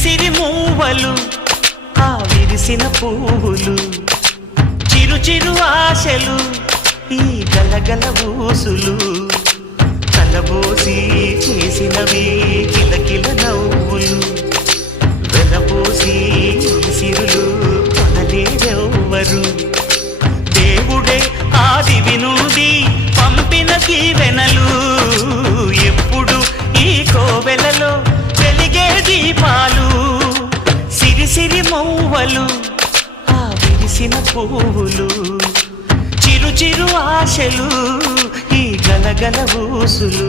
సిరి మూవలు ఆ విరిసిన పువ్వులు చిరు చిరు ఆశలు ఈ గలగల ఊసులు కలబోసి చేసినవి కిలకిల నవ్వులు వెలబోసి సిరులు కొనలేరెవ్వరు దేవుడే ఆదివి నుండి పంపిన దీవెనలు ఎప్పుడు ఈ కోవెలలో వెలిగే దీపాలు సిరి సిరి మౌవలు ఆ విరిసిన పువ్వులు చిరు చిరు ఆశలు ఈ గలగల ఊసులు